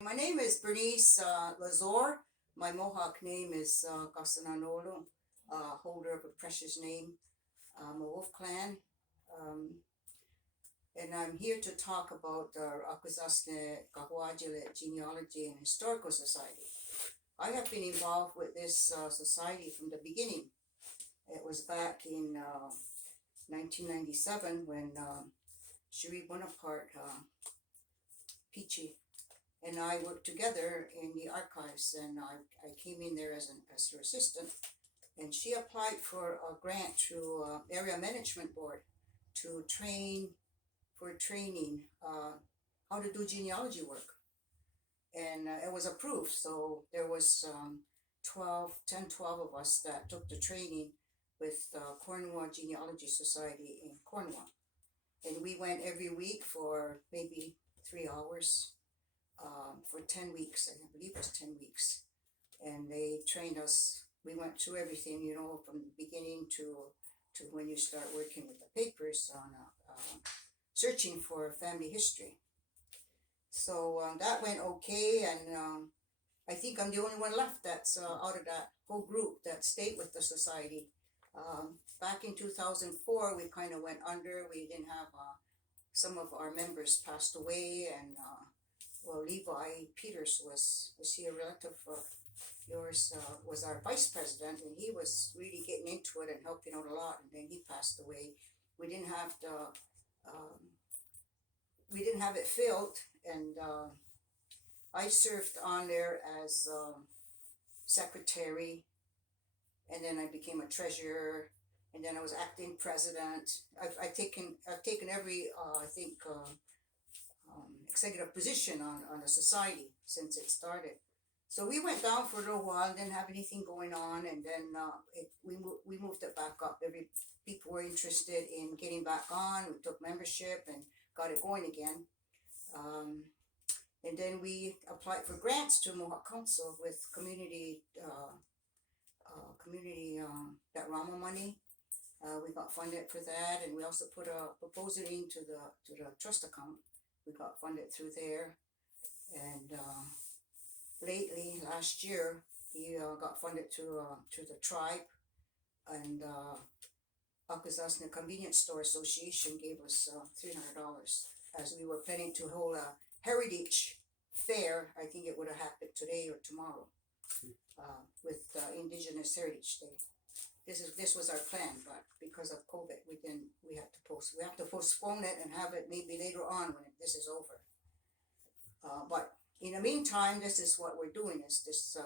My name is Bernice Lazore. My Mohawk name is Kasananolo, holder of a precious name. I'm a Wolf Clan, um, and I'm here to talk about the Akwesasne Kahwatsi Genealogy and Historical Society. I have been involved with this society from the beginning. It was back in 1997 when Cherie Bonaparte, Peachy, and I worked together in the archives, and I came in there as her assistant, and she applied for a grant through area management board to training how to do genealogy work, and it was approved. So there was 12 of us that took the training with Cornwall Genealogy Society in Cornwall, and we went every week for maybe 3 hours for 10 weeks. I believe it was 10 weeks. And they trained us. We went through everything, from the beginning to when you start working with the papers on searching for family history. So that went okay. And I think I'm the only one left that's out of that whole group that stayed with the society. Back in 2004, we kind of went under. We didn't have some of our members passed away, and well, Levi Peters was he a relative of yours? Was our vice president, and he was really getting into it and helping out a lot. And then he passed away. We didn't have the we didn't have it filled, and I served on there as secretary, and then I became a treasurer, and then I was acting president. I've taken every I think executive position on the society since it started. So we went down for a little while, didn't have anything going on, and then we moved it back up. Every people were interested in getting back on. We took membership and got it going again. And then we applied for grants to Mohawk Council with community that Rama money. We got funded for that, and we also put a proposal into the trust account. We got funded through there, and lately last year he got funded to the tribe, and Akwesasne Convenience Store Association gave us $300 as we were planning to hold a heritage fair. I think it would have happened today or tomorrow with Indigenous Heritage Day. This was our plan, but because of COVID, we have to postpone it and have it maybe later on when this is over. But in the meantime, this is what we're doing, is this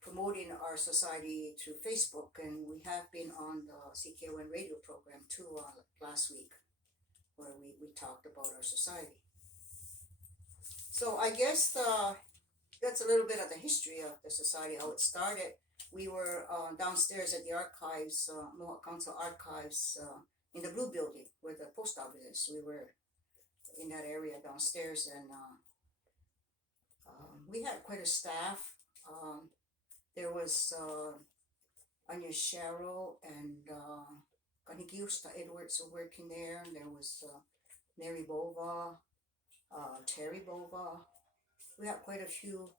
promoting our society through Facebook, and we have been on the CKON radio program too last week, where we talked about our society. So I guess that's a little bit of the history of the society, how it started. We were downstairs at the archives, Mohawk Council Archives, in the Blue Building where the post office is. We were in that area downstairs, and we had quite a staff. There was Anya Cheryl and Kanigiusta Edwards were working there, and there was Mary Bova, Terry Bova. We had quite a few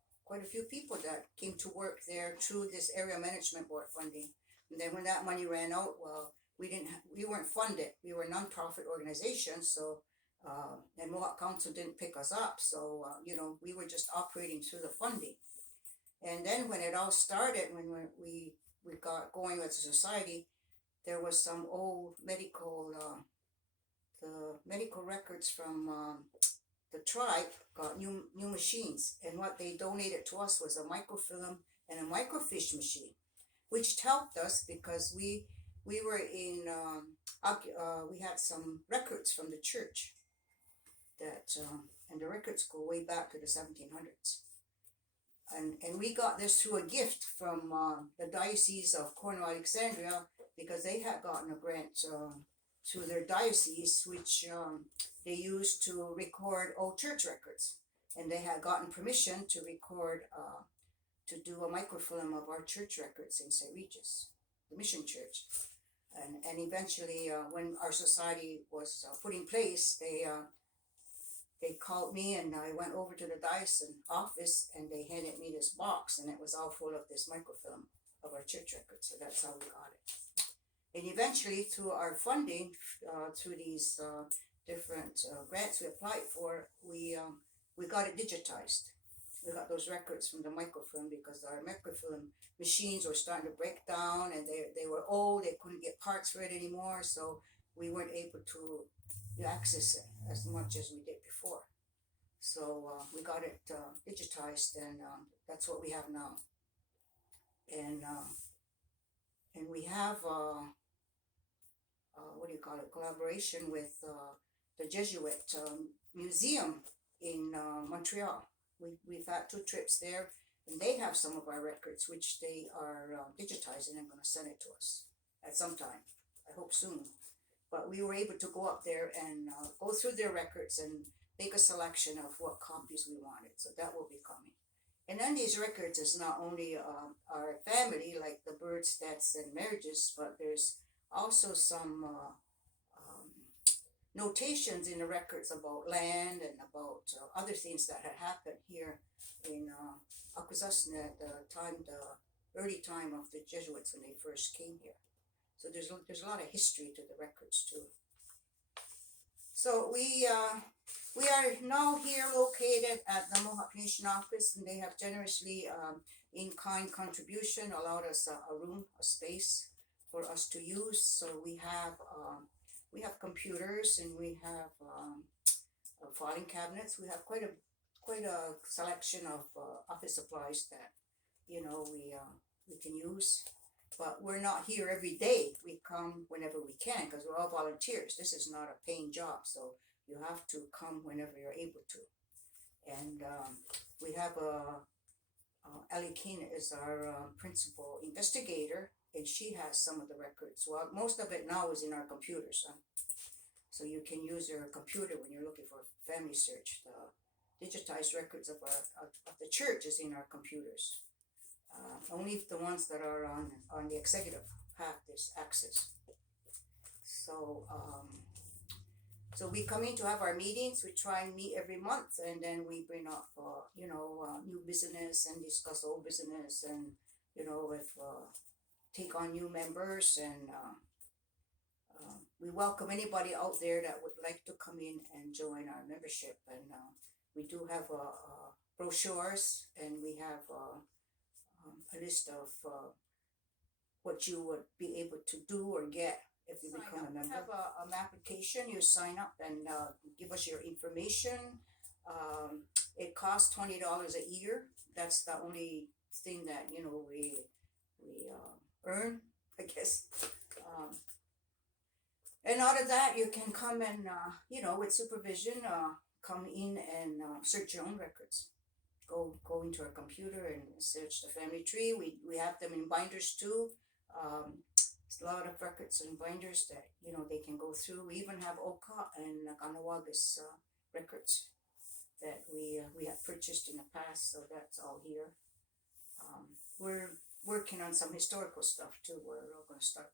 people that came to work there through this area management board funding. And then when that money ran out, well, we weren't funded. We were a nonprofit organization, so and Mohawk Council didn't pick us up, so we were just operating through the funding. And then when it all started, when we got going with the society, there was some old the medical records from the tribe got new machines, and what they donated to us was a microfilm and a microfiche machine, which helped us because we were in we had some records from the church that and the records go way back to the 1700s, and we got this through a gift from the Diocese of Cornwall Alexandria, because they had gotten a grant through their diocese, which they used to record old church records, and they had gotten permission to record to do a microfilm of our church records in St. Regis, the mission church. And eventually when our society was put in place, they they called me, and I went over to the Dyson office, and they handed me this box, and it was all full of this microfilm of our church records. So that's how we got it. And eventually, through our funding, through these different grants we applied for, we got it digitized. We got those records from the microfilm because our microfilm machines were starting to break down, and they were old. They couldn't get parts for it anymore, so we weren't able to access it as much as we did before. So we got it digitized, and that's what we have now. And we have what do you call it? Collaboration with the Jesuit Museum in Montreal. We've had 2 trips there, and they have some of our records, which they are digitizing and going to send it to us at some time. I hope soon. But we were able to go up there and go through their records and make a selection of what copies we wanted. So that will be coming. And then these records is not only our family, like the births, deaths, and marriages, but there's also some notations in the records about land and about other things that had happened here in Akwesasne at the early time of the Jesuits when they first came here. So there's a lot of history to the records too. So we are now here located at the Mohawk Nation office, and they have generously, in kind contribution, allowed us a room, a space for us to use. So we have computers, and we have filing cabinets. We have quite a selection of office supplies that we can use. But we're not here every day. We come whenever we can because we're all volunteers. This is not a paying job, so you have to come whenever you're able to. And we have Ellie Keene is our principal investigator, and she has some of the records. Well, most of it now is in our computers. So you can use your computer when you're looking for family search. The digitized records of the church is in our computers. Only the ones that are on the executive have this access. So so we come in to have our meetings. We try and meet every month, and then we bring up new business and discuss old business, and if take on new members, and we welcome anybody out there that would like to come in and join our membership. And we do have brochures, and we have a list of what you would be able to do or get if you become a member. We have an application. You sign up and give us your information. It costs $20 a year. That's the only thing that we earn, I guess. And out of that, you can come and with supervision, come in and search your own records. Go into our computer and search the family tree. We have them in binders too. There's a lot of records and binders that they can go through. We even have Oka and Kanawaga's records that we have purchased in the past, so that's all here. We're working on some historical stuff too. We're going to start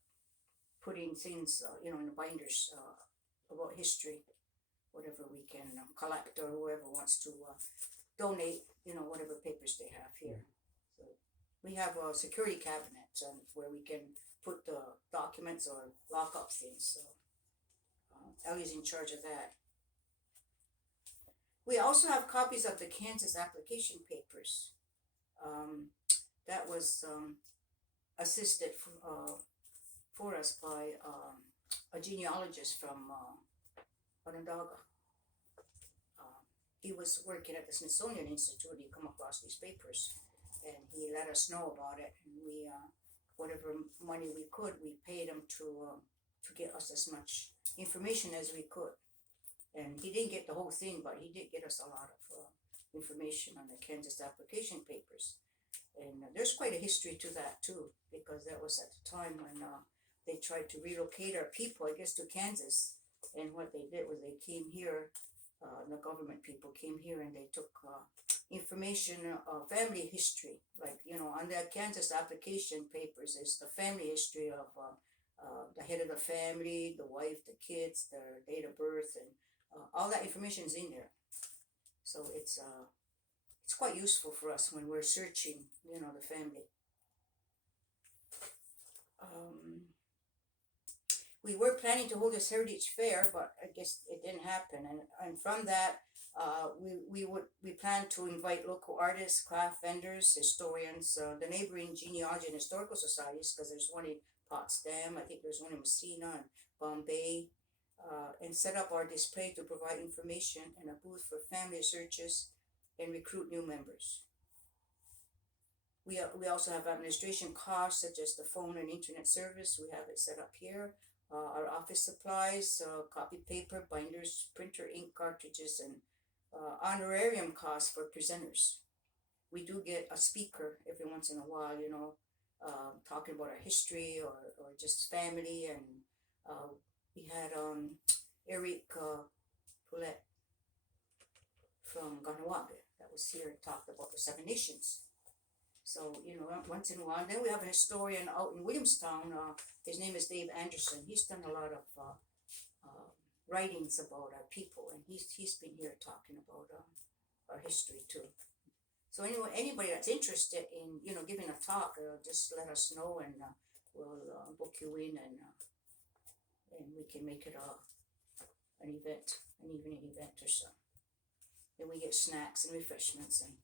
putting things in the binders about history, whatever we can collect, or whoever wants to donate whatever papers they have here. So we have a security cabinet where we can put the documents or lock up things. So Ellie's in charge of that. We also have copies of the Kansas application papers. That was assisted for us by a genealogist from Onondaga. He was working at the Smithsonian Institute. He come across these papers, and he let us know about it. And we, whatever money we could, we paid him to get us as much information as we could. And he didn't get the whole thing, but he did get us a lot of information on the Kansas application papers. And there's quite a history to that too, because that was at the time when they tried to relocate our people, I guess, to Kansas. And what they did was they came here. The government people came here and they took information, family history, like on the Kansas application papers is the family history of the head of the family, the wife, the kids, their date of birth, and all that information is in there. So it's quite useful for us when we're searching, the family. Um, we were planning to hold this heritage fair, but I guess it didn't happen. And from that, we plan to invite local artists, craft vendors, historians, the neighboring genealogy and historical societies, because there's one in Potsdam, I think there's one in Messina and Bombay, and set up our display to provide information and a booth for family searches and recruit new members. We also have administration costs such as the phone and internet service. We have it set up here. Our office supplies, copy paper, binders, printer, ink cartridges, and honorarium costs for presenters. We do get a speaker every once in a while, talking about our history or just family. And we had Eric Poulet from Kahwatsi that was here and talked about the Seven Nations. So, once in a while. Then we have a historian out in Williamstown. His name is Dave Anderson. He's done a lot of writings about our people, and he's been here talking about our history too. So anyway, anybody that's interested in giving a talk, just let us know, and we'll book you in, and we can make it an event, an evening event or so. Then we get snacks and refreshments, and